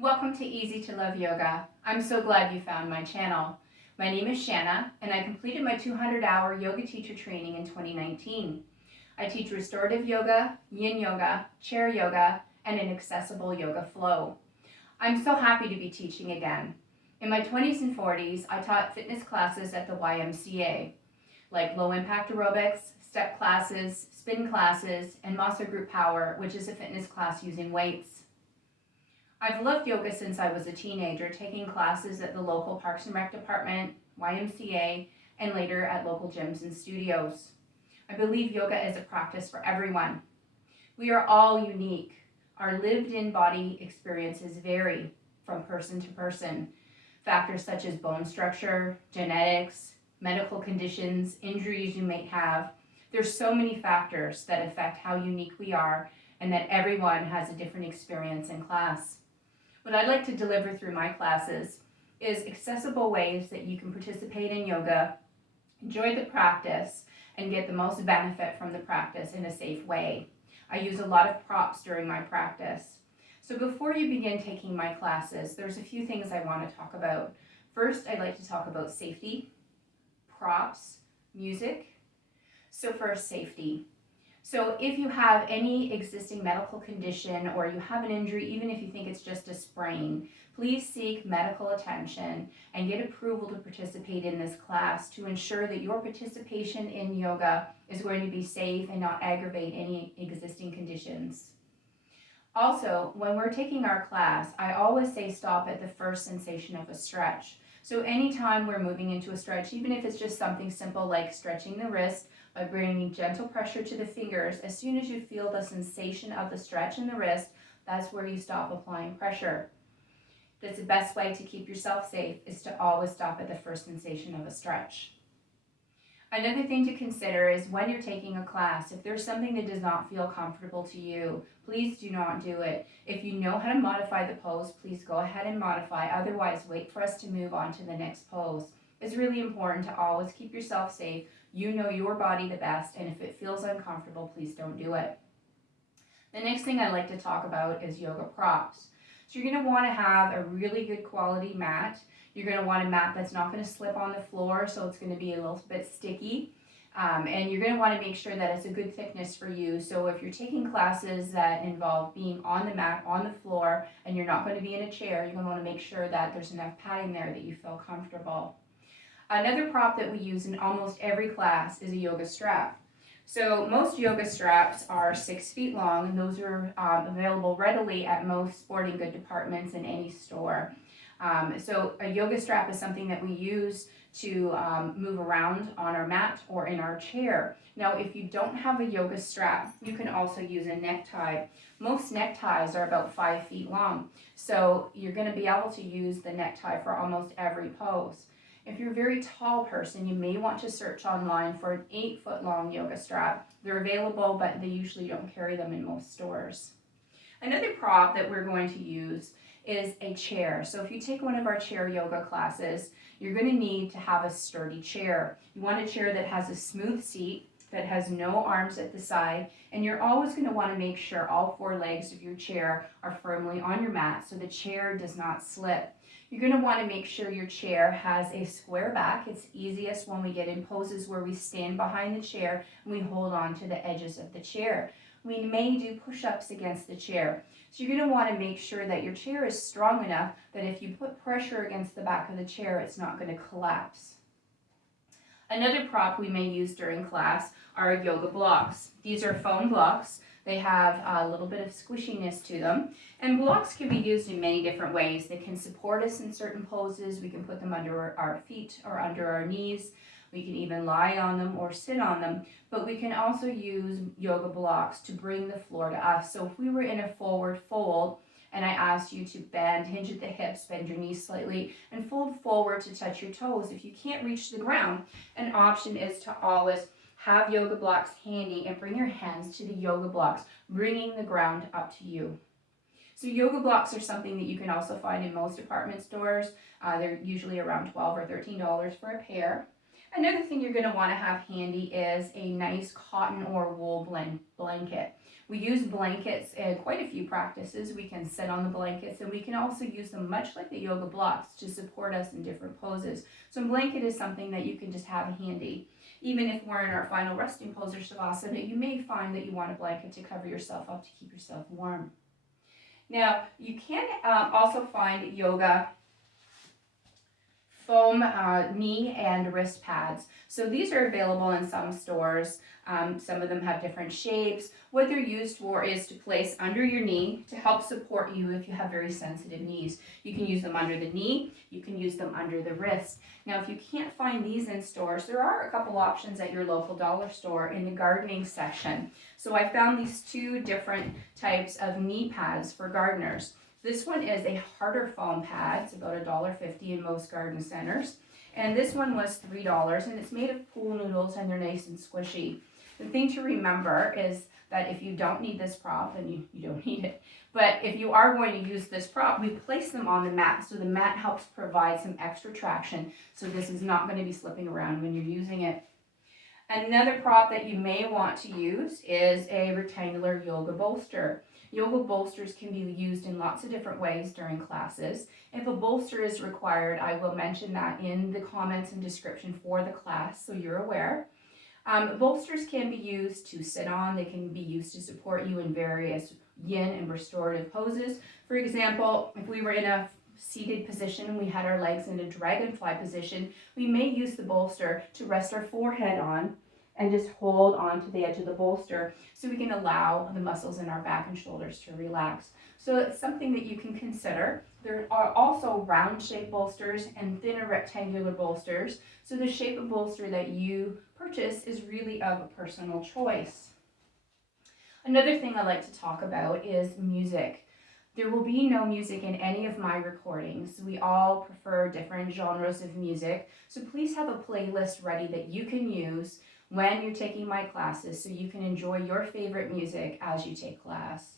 Welcome to Easy to Love Yoga. I'm so glad you found my channel. My name is Shanna, and I completed my 200-hour yoga teacher training in 2019. I teach restorative yoga, yin yoga, chair yoga, and an accessible yoga flow. I'm so happy to be teaching again. In my 20s and 40s, I taught fitness classes at the YMCA, like low impact aerobics, step classes, spin classes, and muscle group power, which is a fitness class using weights. I've loved yoga since I was a teenager, taking classes at the local Parks and Rec department, YMCA, and later at local gyms and studios. I believe yoga is a practice for everyone. We are all unique. Our lived-in body experiences vary from person to person. Factors such as bone structure, genetics, medical conditions, injuries you may have. There's so many factors that affect how unique we are, and that everyone has a different experience in class. What I'd like to deliver through my classes is accessible ways that you can participate in yoga, enjoy the practice, and get the most benefit from the practice in a safe way. I use a lot of props during my practice. So before you begin taking my classes, there's a few things I want to talk about. First, I'd like to talk about safety, props, music. So first, safety. So if you have any existing medical condition or you have an injury, even if you think it's just a sprain, please seek medical attention and get approval to participate in this class to ensure that your participation in yoga is going to be safe and not aggravate any existing conditions. Also, when we're taking our class, I always say stop at the first sensation of a stretch. So anytime we're moving into a stretch, even if it's just something simple like stretching the wrist, by bringing gentle pressure to the fingers, as soon as you feel the sensation of the stretch in the wrist, that's where you stop applying pressure. That's the best way to keep yourself safe, is to always stop at the first sensation of a stretch. Another thing to consider is when you're taking a class, if there's something that does not feel comfortable to you, please do not do it. If you know how to modify the pose, please go ahead and modify. Otherwise, wait for us to move on to the next pose. It's really important to always keep yourself safe. You know your body the best, and if it feels uncomfortable, please don't do it. The next thing I'd like to talk about is yoga props. So you're going to want to have a really good quality mat. You're going to want a mat that's not going to slip on the floor, so it's going to be a little bit sticky. And you're going to want to make sure that it's a good thickness for you. So if you're taking classes that involve being on the mat, on the floor, and you're not going to be in a chair, you're going to want to make sure that there's enough padding there that you feel comfortable. Another prop that we use in almost every class is a yoga strap. So most yoga straps are 6 feet long, and those are available readily at most sporting good departments in any store. So a yoga strap is something that we use to move around on our mat or in our chair. Now, if you don't have a yoga strap, you can also use a necktie. Most neckties are about 5 feet long, so you're going to be able to use the necktie for almost every pose. If you're a very tall person, you may want to search online for an 8-foot long yoga strap. They're available, but they usually don't carry them in most stores. Another prop that we're going to use is a chair. So if you take one of our chair yoga classes, you're going to need to have a sturdy chair. You want a chair that has a smooth seat, that has no arms at the side, and you're always going to want to make sure all 4 legs of your chair are firmly on your mat so the chair does not slip. You're going to want to make sure your chair has a square back. It's easiest when we get in poses where we stand behind the chair and we hold on to the edges of the chair. We may do push-ups against the chair. So you're going to want to make sure that your chair is strong enough that if you put pressure against the back of the chair, it's not going to collapse. Another prop we may use during class are yoga blocks. These are foam blocks. They have a little bit of squishiness to them. And blocks can be used in many different ways. They can support us in certain poses. We can put them under our feet or under our knees. We can even lie on them or sit on them. But we can also use yoga blocks to bring the floor to us. So if we were in a forward fold, and I asked you to bend, hinge at the hips, bend your knees slightly, and fold forward to touch your toes. If you can't reach the ground, an option is to always have yoga blocks handy and bring your hands to the yoga blocks, bringing the ground up to you. So yoga blocks are something that you can also find in most department stores. They're usually around $12 or $13 for a pair. Another thing you're going to want to have handy is a nice cotton or wool blanket. We use blankets in quite a few practices. We can sit on the blankets, and we can also use them much like the yoga blocks to support us in different poses. So a blanket is something that you can just have handy. Even if we're in our final resting pose or savasana, you may find that you want a blanket to cover yourself up to keep yourself warm. Now, you can also find yoga foam knee and wrist pads. So these are available in some stores. Some of them have different shapes. What they're used for is to place under your knee to help support you if you have very sensitive knees. You can use them under the knee. You can use them under the wrist. Now, if you can't find these in stores, there are a couple options at your local dollar store in the gardening section. So I found these two different types of knee pads for gardeners. This one is a harder foam pad. It's about $1.50 in most garden centers. And this one was $3, and it's made of pool noodles, and they're nice and squishy. The thing to remember is that if you don't need this prop, then you don't need it. But if you are going to use this prop, we place them on the mat, so the mat helps provide some extra traction, so this is not going to be slipping around when you're using it. Another prop that you may want to use is a rectangular yoga bolster. Yoga bolsters can be used in lots of different ways during classes. If a bolster is required, I will mention that in the comments and description for the class, so you're aware. Bolsters can be used to sit on. They can be used to support you in various yin and restorative poses. For example, if we were in a seated position, we had our legs in a dragonfly position, we may use the bolster to rest our forehead on and just hold on to the edge of the bolster so we can allow the muscles in our back and shoulders to relax. So it's something that you can consider. There are also round shaped bolsters and thinner rectangular bolsters. So the shape of bolster that you purchase is really of a personal choice. Another thing I like to talk about is music. There will be no music in any of my recordings. We all prefer different genres of music. So please have a playlist ready that you can use when you're taking my classes so you can enjoy your favorite music as you take class.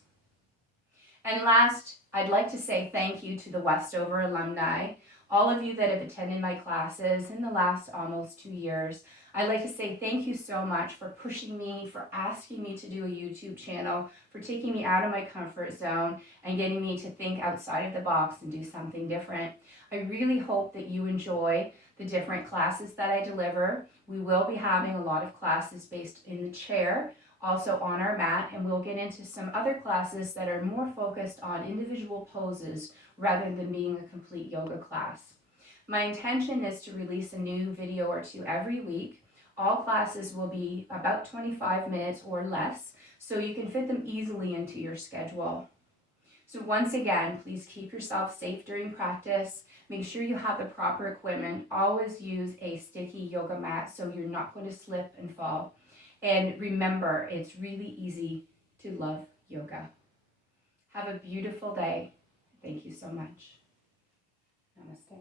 And last, I'd like to say thank you to the Westover Alumni, all of you that have attended my classes in the last almost 2 years. I'd like to say thank you so much for pushing me, for asking me to do a YouTube channel, for taking me out of my comfort zone and getting me to think outside of the box and do something different. I really hope that you enjoy the different classes that I deliver. We will be having a lot of classes based in the chair, also on our mat, and we'll get into some other classes that are more focused on individual poses rather than being a complete yoga class. My intention is to release a new video or two every week. All classes will be about 25 minutes or less, so you can fit them easily into your schedule. So once again, please keep yourself safe during practice. Make sure you have the proper equipment. Always use a sticky yoga mat so you're not going to slip and fall. And remember, it's really easy to love yoga. Have a beautiful day. Thank you so much. Namaste.